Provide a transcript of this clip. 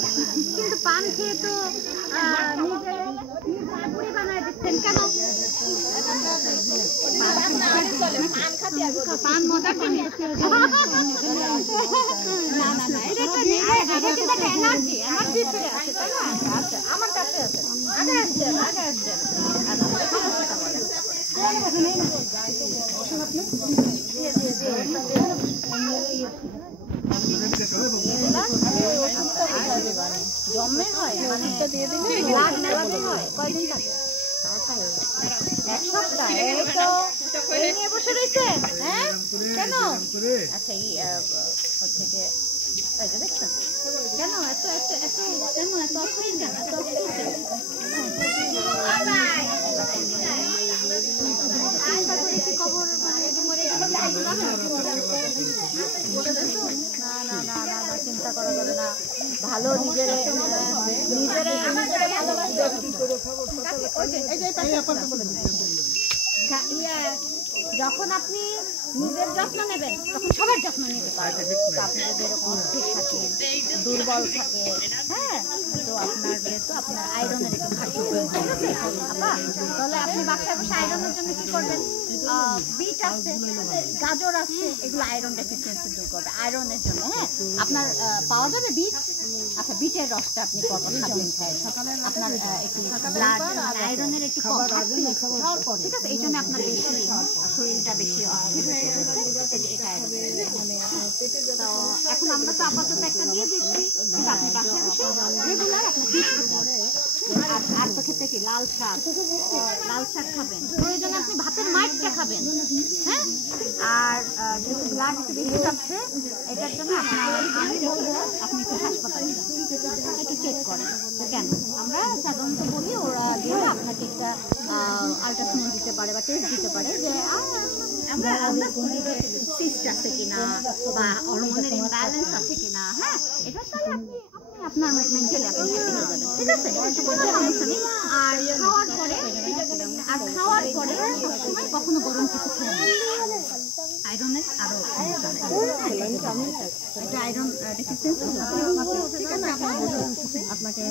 কিন্তু পান খেয়ে তো পুরি বানায় দিচ্ছেন কেন? পান মজা পান না না না, এটা তো এনার্জি এনার্জি ফিরে আসে, তাই না? আচ্ছা, আমার কাছে আছে, আগে আসছে আগে আসছে। জন্মে হয় মানে ব্লাড নেওয়াতে হয় কয়দিন থাকে? এক সপ্তাহ। এই তো এই নিয়ে বসে রয়েছেন, হ্যাঁ কেন? আচ্ছা এই হচ্ছে যে দেখছেন কেন এত এত এত কেন এত অস্থির কেন এত অস্থির কেন? খবর মরে গেল না না না না না, চিন্তা করা যাবে না। ভালো নিজেরে নিজেরে যখন আপনি নিজের যত্ন নেবেন তখন সবার যত্ন নেবে। আপনি যেরকম ঠিক থাকে দুর্বল থাকে, হ্যাঁ, তো আপনার যেহেতু আপনার আয়রনের একটু ঘাটতি, ঠিক আছে আপা, তাহলে আপনি বাসায় বসে আয়রনের জন্য কি করবেন? বিট আছে, গাজর আছে, এগুলো আয়রন ডেফিসিয়েন্সি দূর করবে আয়রনের জন্য। হ্যাঁ, আপনার পাওয়া যাবে বিট। আচ্ছা, বিটের রসটা আপনি কখন খাবেন? আপনার একটু ব্লাড আয়রনের একটু কম ঘাটতি, ঠিক আছে, এই জন্য আপনার বেশি শরীরটা বেশি অস্থির হয়ে গেছে। তো এখন আমরা তো আপাতত একটা দিয়ে দিচ্ছি, কিন্তু আপনি বাসায় বসে রেগুলার আপনার বিট আর তো খেতে কি লাল শাক খাবেন, প্রয়োজনে আপনি ভাতের মাইটটা খাবেন, হ্যাঁ। আর যেহেতু ব্লাড একটু বেশি যাচ্ছে, এটার জন্য আমি বলবো আপনি একটু হাসপাতালে একটু চেক করেন। তো কেন আমরা সাধারণত বলি ওরা গেলে আপনাকে একটা আল্ট্রাসাউন্ড দিতে পারে বা টেস্ট দিতে পারে যে আমরা সিস্ট আছে কিনা বা হরমোনের ইমব্যালেন্স আছে কিনা। হ্যাঁ, এটা তাহলে আপনি আপনার মেন্টালি আপনি হ্যাপি হয়ে যাবেন, ঠিক আছে, কোনো সমস্যা নেই। আর খাওয়ার পরে সবসময় কখনো গরম কিছু খেয়ে নেন, আয়রনের আরো এটা আয়রন ডেফিসিয়েন্সি, ঠিক আছে আপনাকে